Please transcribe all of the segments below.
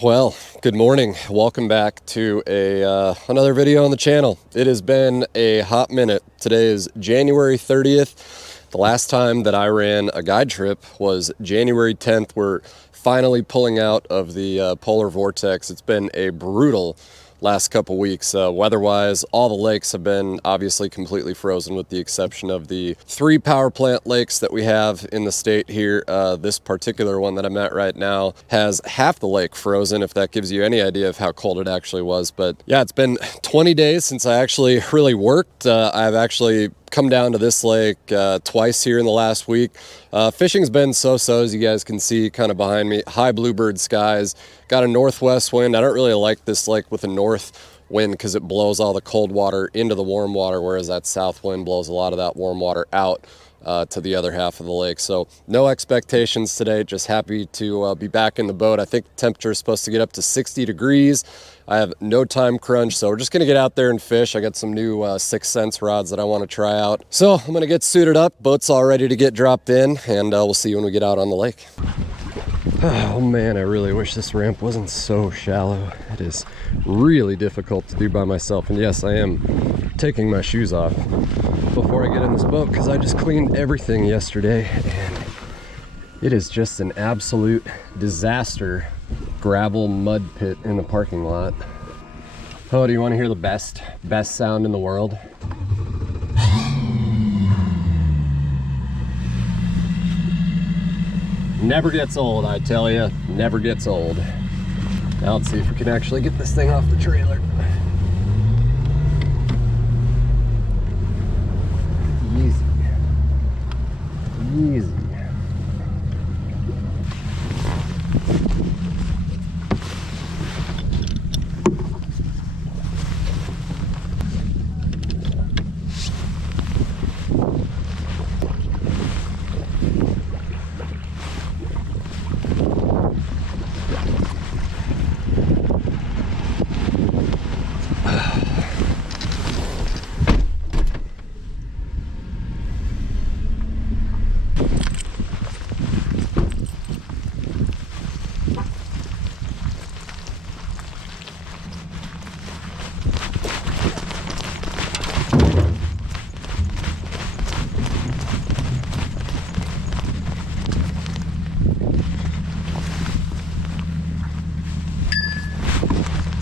Well, good morning. Welcome back to another video on the channel. It has been a hot minute. Today is January 30th. The last time that I ran a guide trip was January 10th. We're finally pulling out of the polar vortex. It's been a brutal last couple weeks. Weather-wise, all the lakes have been obviously completely frozen with the exception of the 3 power plant lakes that we have in the state here. This particular one that I'm at right now has half the lake frozen, if that gives you any idea of how cold it actually was. But yeah, it's been 20 days since I actually really worked. I've actually come down to this lake twice here in the last week. Fishing's been so-so, as you guys can see kind of behind me. High bluebird skies, got a northwest wind. I don't really like this lake with a north wind because it blows all the cold water into the warm water, whereas that south wind blows a lot of that warm water out to the other half of the lake. So no expectations today, just happy to be back in the boat. I think the temperature is supposed to get up to 60 degrees. I have no time crunch, so we're just gonna get out there and fish. I got some new 6 Sense rods that I want to try out. So I'm gonna get suited up, boat's all ready to get dropped in, and we'll see you when we get out on the lake. Oh man, I really wish this ramp wasn't so shallow. It is really difficult to do by myself. And yes, I am taking my shoes off before I get in this boat because I just cleaned everything yesterday and it is just an absolute disaster. Gravel mud pit in the parking lot. Oh, do you want to hear the best sound in the world? Never gets old, I tell you. Never gets old. Now let's see if we can actually get this thing off the trailer. Easy. Easy.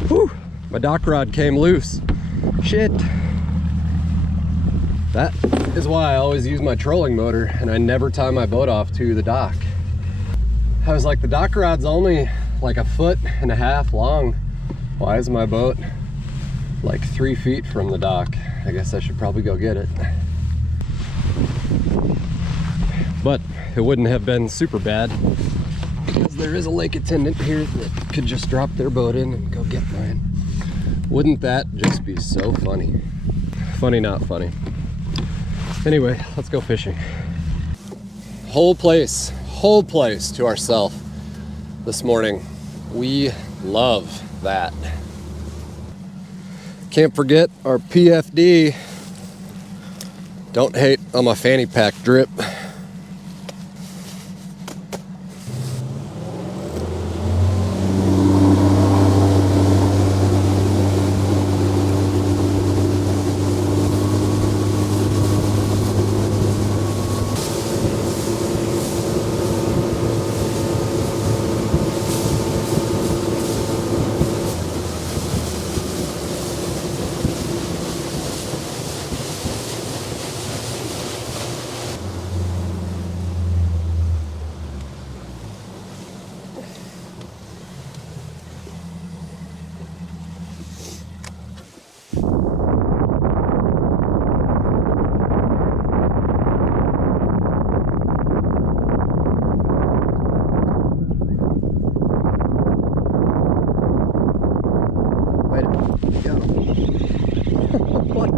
Whew, my dock rod came loose. Shit. That is why I always use my trolling motor and I never tie my boat off to the dock. I was like, the dock rod's only like 1.5 feet long. Why is my boat like 3 feet from the dock? I guess I should probably go get it. But it wouldn't have been super bad because there is a lake attendant here that could just drop their boat in and go get mine. Wouldn't that just be so funny? Funny, not funny. Anyway, let's go fishing. Whole place to ourselves this morning. We love that. Can't forget our PFD. Don't hate on my fanny pack drip.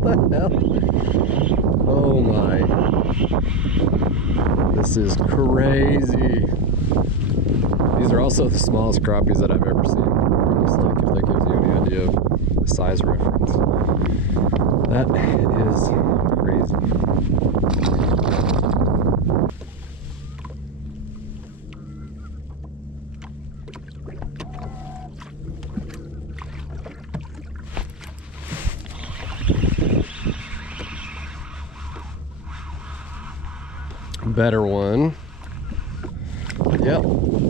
What the hell? Oh my. This is crazy. These are also the smallest crappies that I've ever seen from this lake, if that gives you any idea of the size reference. That is crazy. better one. Yep,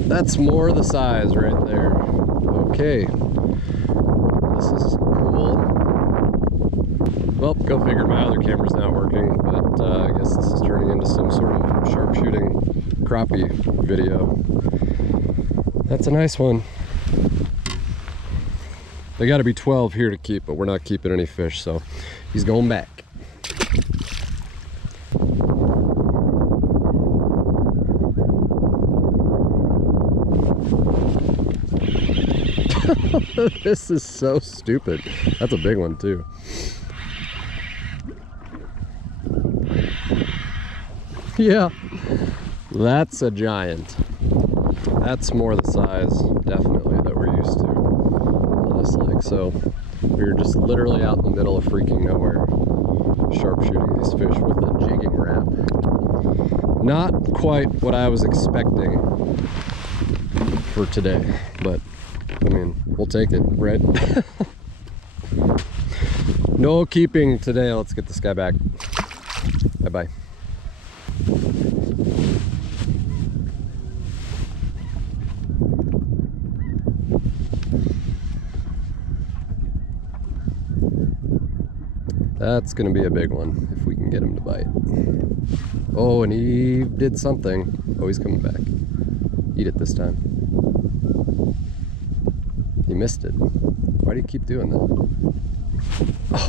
that's more the size right there. Okay, this is cool. Well, go figure, my other camera's not working, but I guess this is turning into some sort of sharpshooting crappie video. That's a nice one. They got to be 12 here to keep, but we're not keeping any fish, so he's going back. This is so stupid. That's a big one too. Yeah, that's a giant. That's more the size, definitely, that we're used to on this lake. So we're just literally out in the middle of freaking nowhere, sharpshooting these fish with a jigging rap. Not quite what I was expecting for today, but I mean, we'll take it, right? No keeping today. Let's get this guy back. Bye-bye. That's gonna be a big one if we can get him to bite. Oh, and he did something. Oh, he's coming back. Eat it this time. He missed it. Why do you keep doing that? Oh.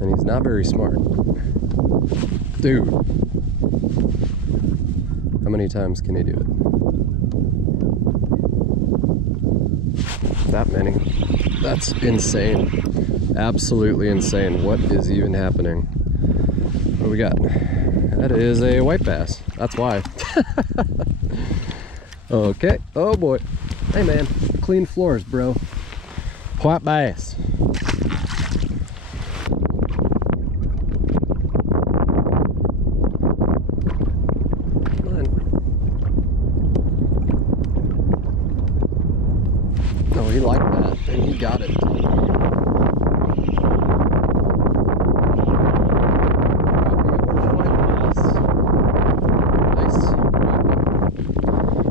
And he's not very smart. Dude. How many times can he do it? That many. That's insane. Absolutely insane. What is even happening? What do we got? That is a white bass. That's why. Okay. Oh boy. Hey man, clean floors, bro. White bass. Come on. Oh, he liked that, and he got it.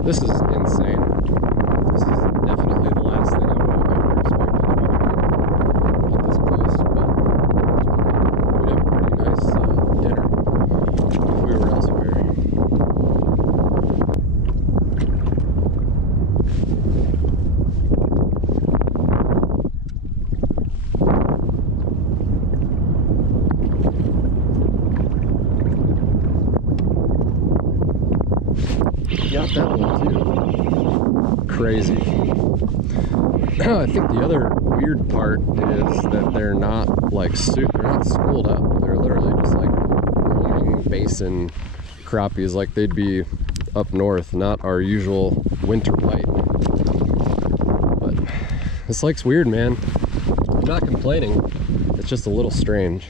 This is insane. This is definitely the last thing I would have ever expected to be doing at this place, but we'd have a pretty nice dinner if we were elsewhere. Got that one too. Crazy. I think the other weird part is that they're not like they're not schooled up. They're literally just like roaming basin crappies, like they'd be up north, not our usual winter bite. But this lake's weird, man. I'm not complaining. It's just a little strange.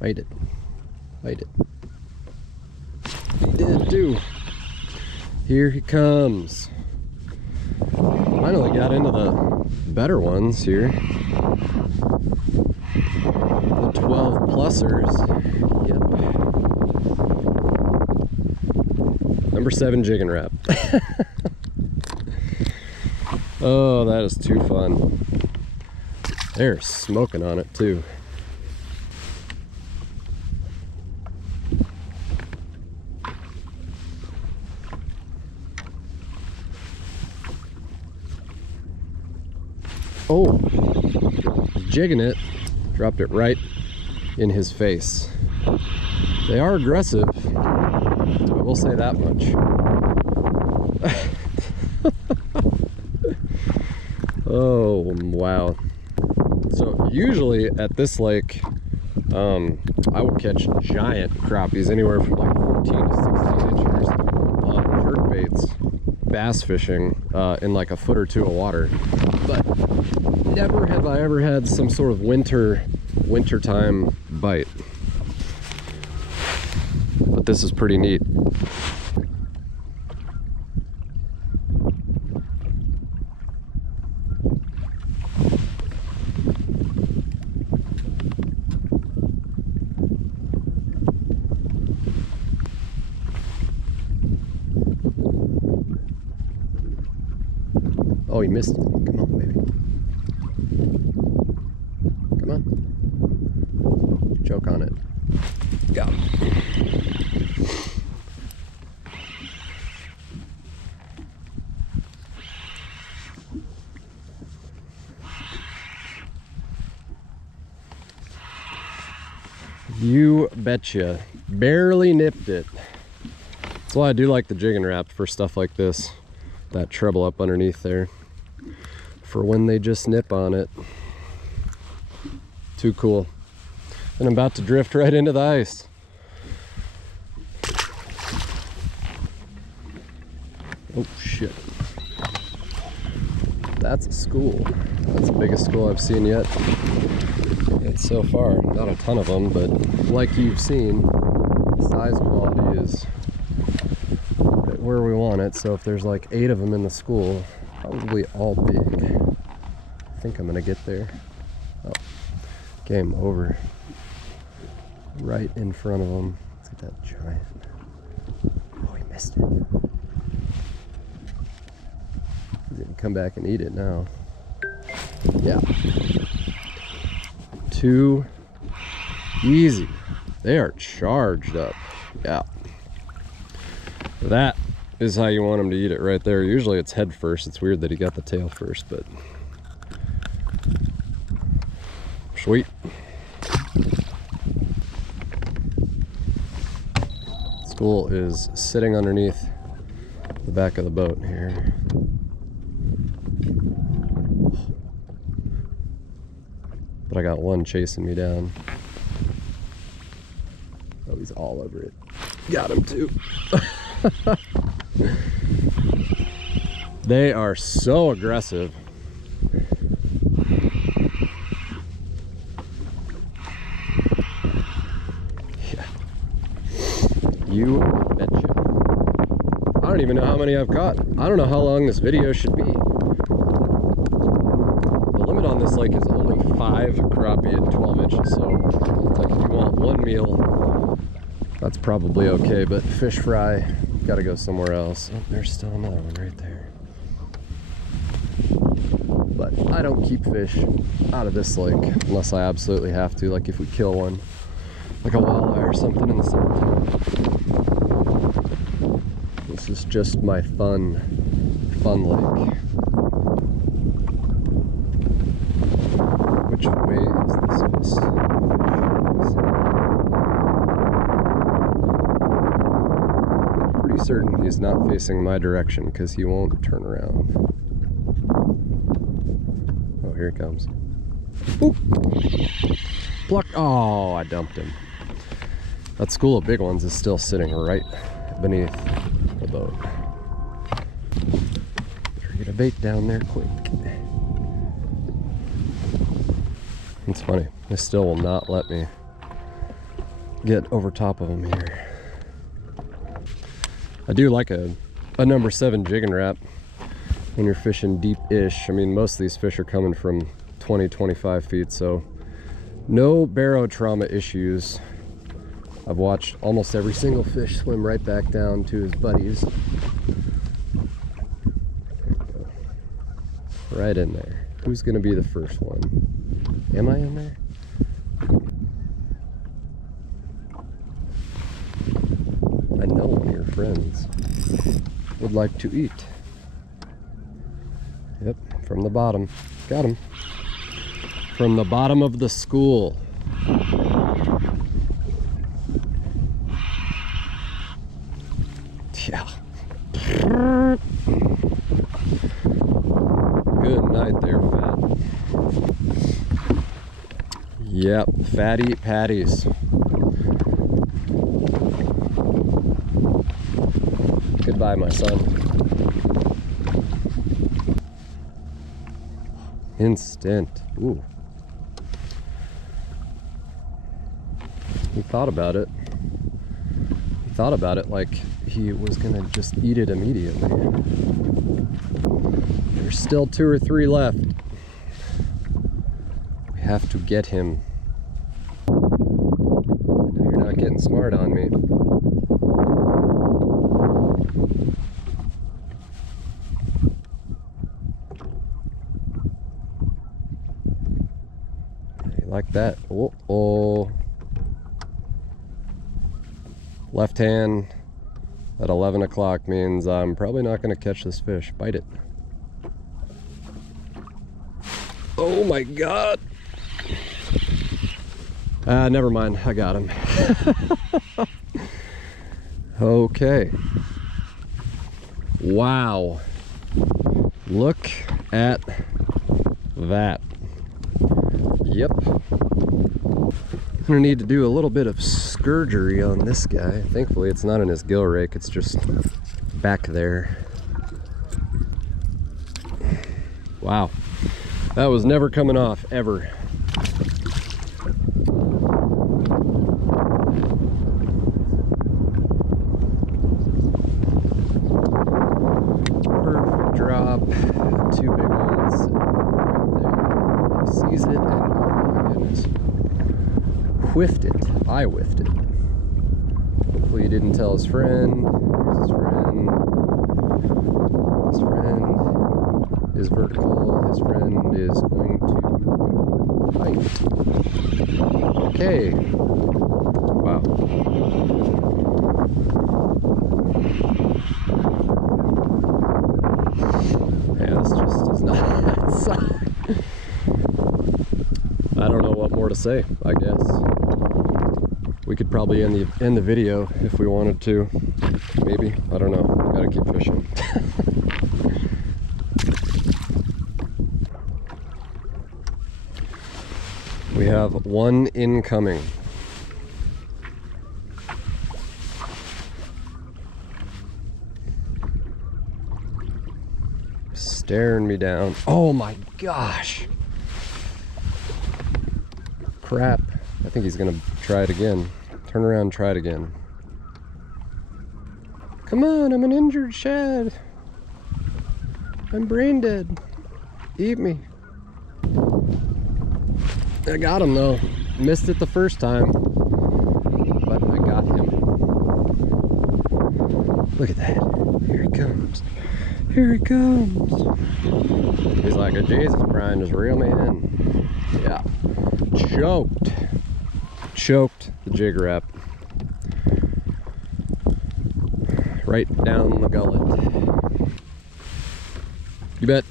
Bite it. Bite it. He did too. Here he comes. Finally got into the better ones here. The 12 plusers. Yep. Number 7 jigging wrap. Oh, that is too fun. They're smoking on it too. Oh, jigging it, dropped it right in his face. They are aggressive, I will say that much. Oh, wow. So usually at this lake, I would catch giant crappies, anywhere from like 14 to 16 inches on jerkbaits, bass fishing in like a foot or two of water. But never have I ever had some sort of wintertime bite. But this is pretty neat. Oh, he missed it. Come on, baby. Come on. Choke on it. Got him. You betcha. Barely nipped it. That's why I do like the jigging wrap for stuff like this. That treble up underneath there. For when they just nip on it. Too cool. And I'm about to drift right into the ice. Oh shit. That's a school. That's the biggest school I've seen yet. It's so far. Not a ton of them, but like you've seen, size quality is where we want it. So if there's like 8 of them in the school, probably all big. I think I'm gonna get there. Oh, game over. Right in front of them. Look at that giant. Oh, he missed it. He's gonna come back and eat it now. Yeah. Too easy. They are charged up. Yeah. That is how you want them to eat it right there. Usually it's head first. It's weird that he got the tail first, but sweet. School is sitting underneath the back of the boat here. But I got one chasing me down. Oh, he's all over it. Got him too. They are so aggressive. Yeah. You betcha. I don't even know how many I've caught. I don't know how long this video should be. The limit on this lake is only 5 crappie at 12 inches, so it's like if you want one meal, that's probably okay, but fish fry, gotta go somewhere else. Oh, there's still another one right there. But I don't keep fish out of this lake unless I absolutely have to, like if we kill one, like a walleye or something in the summertime. This is just my fun lake. Which way is this? Pretty certain he's not facing my direction because he won't turn around. Oh, here it comes. Oop. Pluck. Oh, I dumped him. That school of big ones is still sitting right beneath the boat. Better get a bait down there quick. It's funny, they still will not let me get over top of them here. I do like a number 7 jigging wrap when you're fishing deep-ish. I mean, most of these fish are coming from 20-25 feet, so no barrow trauma issues. I've watched almost every single fish swim right back down to his buddies. Right in there. Who's gonna be the first one? Am I in there? I know one of your friends would like to eat. Yep, from the bottom. Got him. From the bottom of the school. Yeah. Good night there, Fat. Yep, fatty patties. Goodbye, my son. Instant. Ooh. He thought about it. He thought about it like he was gonna just eat it immediately. There's still 2 or 3 left. We have to get him. No, you're not getting smart on me. Like that. Oh. Left hand at 11 o'clock means I'm probably not going to catch this fish. Bite it. Oh my God. Never mind. I got him. Okay. Wow. Look at that. Yep. I'm gonna need to do a little bit of scourgery on this guy. Thankfully it's not in his gill rake, it's just back there. Wow. That was never coming off, ever. Perfect drop. 2 big ones right there. He sees it and oh my goodness. Whiffed it. I whiffed it. Hopefully he didn't tell his friend. Here's his friend. His friend is vertical. His friend is going to bite. Okay. Wow. Yeah, this just does not. I don't know what more to say, I guess. We could probably end the video if we wanted to. Maybe. I don't know. Gotta keep fishing. We have 1 incoming. Staring me down. Oh my gosh. Crap. I think he's gonna try it again. Turn around and try it again. Come on, I'm an injured shad. I'm brain dead. Eat me. I got him though. Missed it the first time, but I got him. Look at that. Here he comes. Here he comes. He's like a Jesus, Brian, just reel me in. Yeah. Choked the jig wrap right down the gullet. You bet.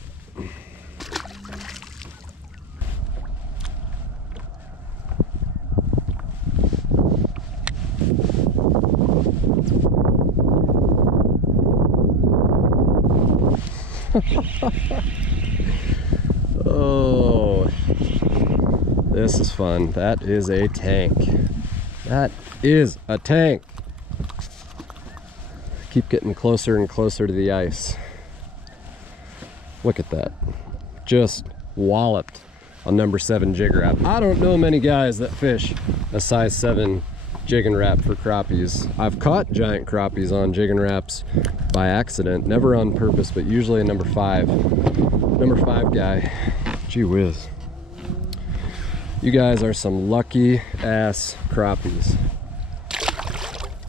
Oh, this is fun. That is a tank. That is a tank. Keep getting closer and closer to the ice. Look at that. Just walloped a number 7 jig wrap. I don't know many guys that fish a size 7 jig and wrap for crappies. I've caught giant crappies on jig and wraps by accident, never on purpose, but usually a number 5. Number 5 guy. Gee whiz. You guys are some lucky ass crappies.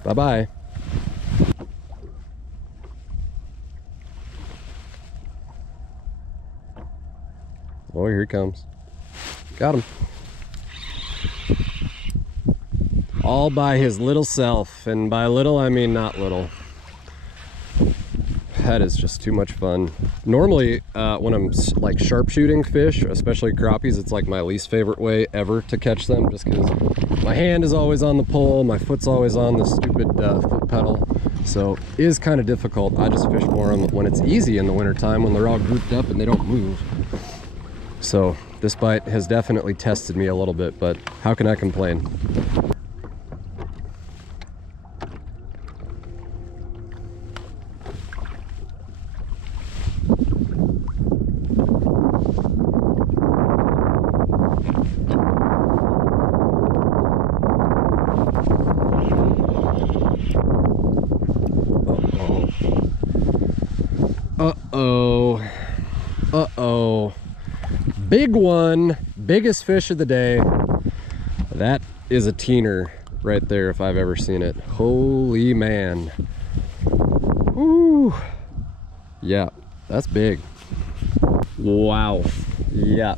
Bye-bye. Oh, here he comes. Got him. All by his little self, and by little I mean not little. That is just too much fun. Normally when I'm like sharpshooting fish, especially crappies, it's like my least favorite way ever to catch them, just because my hand is always on the pole, my foot's always on the stupid foot pedal, so it is kind of difficult. I just fish for them when it's easy in the winter time, when they're all grouped up and they don't move. So this bite has definitely tested me a little bit, but how can I complain? Uh-oh. Uh-oh. Big one. Biggest fish of the day. That is a teener right there if I've ever seen it. Holy man. Ooh. Yeah, that's big. Wow. Yeah.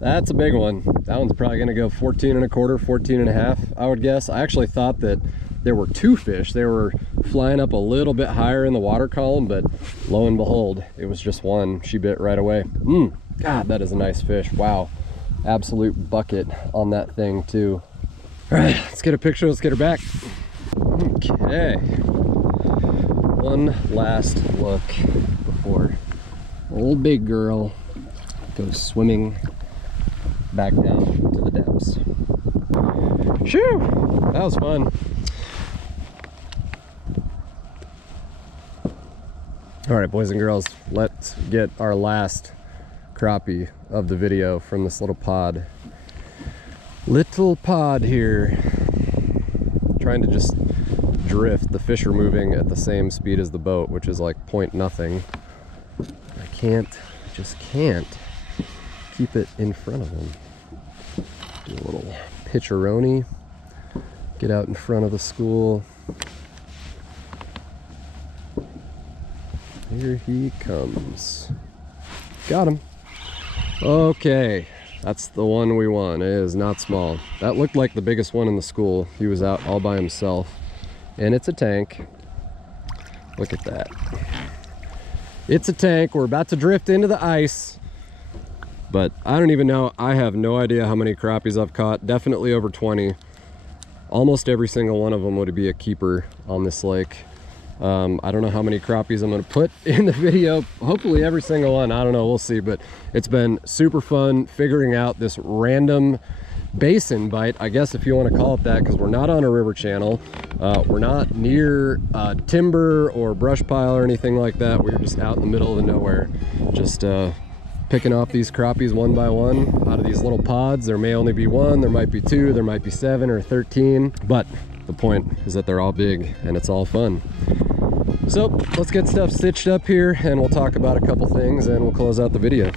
That's a big one. That one's probably gonna go 14 and a quarter, 14 and a half, I would guess. I actually thought that there were two fish. They were flying up a little bit higher in the water column, but lo and behold, it was just one. She bit right away. God, that is a nice fish. Wow. Absolute bucket on that thing too. All right, let's get a picture. Let's get her back. Okay. One last look before old big girl goes swimming back down to the depths. Shoo! That was fun. All right, boys and girls, let's get our last crappie of the video from this little pod. Little pod here. Trying to just drift. The fish are moving at the same speed as the boat, which is like point nothing. I just can't keep it in front of them. Do a little pitcheroni. Get out in front of the school. Here he comes. Got him. Okay, that's the one we want. It is not small. That looked like the biggest one in the school. He was out all by himself. And it's a tank. Look at that. It's a tank. We're about to drift into the ice. But I don't even know. I have no idea how many crappies I've caught. Definitely over 20. Almost every single one of them would be a keeper on this lake. I don't know how many crappies I'm going to put in the video. Hopefully every single one. I don't know. We'll see. But it's been super fun figuring out this random basin bite, I guess, if you want to call it that, because we're not on a river channel. We're not near timber or brush pile or anything like that. We're just out in the middle of nowhere, just picking off these crappies one by one out of these little pods. There may only be one, there might be two, there might be 7 or 13, but the point is that they're all big and it's all fun. So let's get stuff stitched up here and we'll talk about a couple things and we'll close out the video.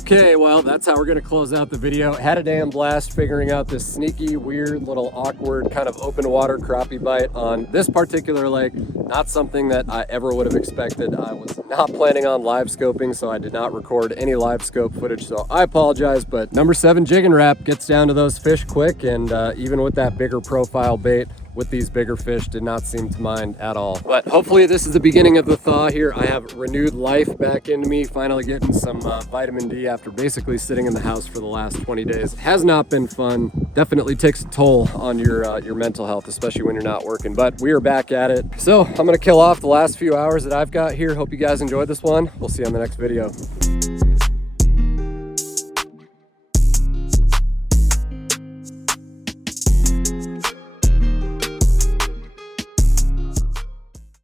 Okay, well, that's how we're gonna close out the video. Had a damn blast figuring out this sneaky, weird, little awkward kind of open water crappie bite on this particular lake. Not something that I ever would have expected. I was not planning on live scoping, so I did not record any live scope footage, so I apologize, but number 7 jig and wrap gets down to those fish quick, and even with that bigger profile bait, with these bigger fish, did not seem to mind at all. But hopefully this is the beginning of the thaw here. I have renewed life back into me, finally getting some vitamin D after basically sitting in the house for the last 20 days. It has not been fun. Definitely takes a toll on your mental health, especially when you're not working, but we are back at it. So I'm gonna kill off the last few hours that I've got here. Hope you guys enjoyed this one. We'll see you on the next video.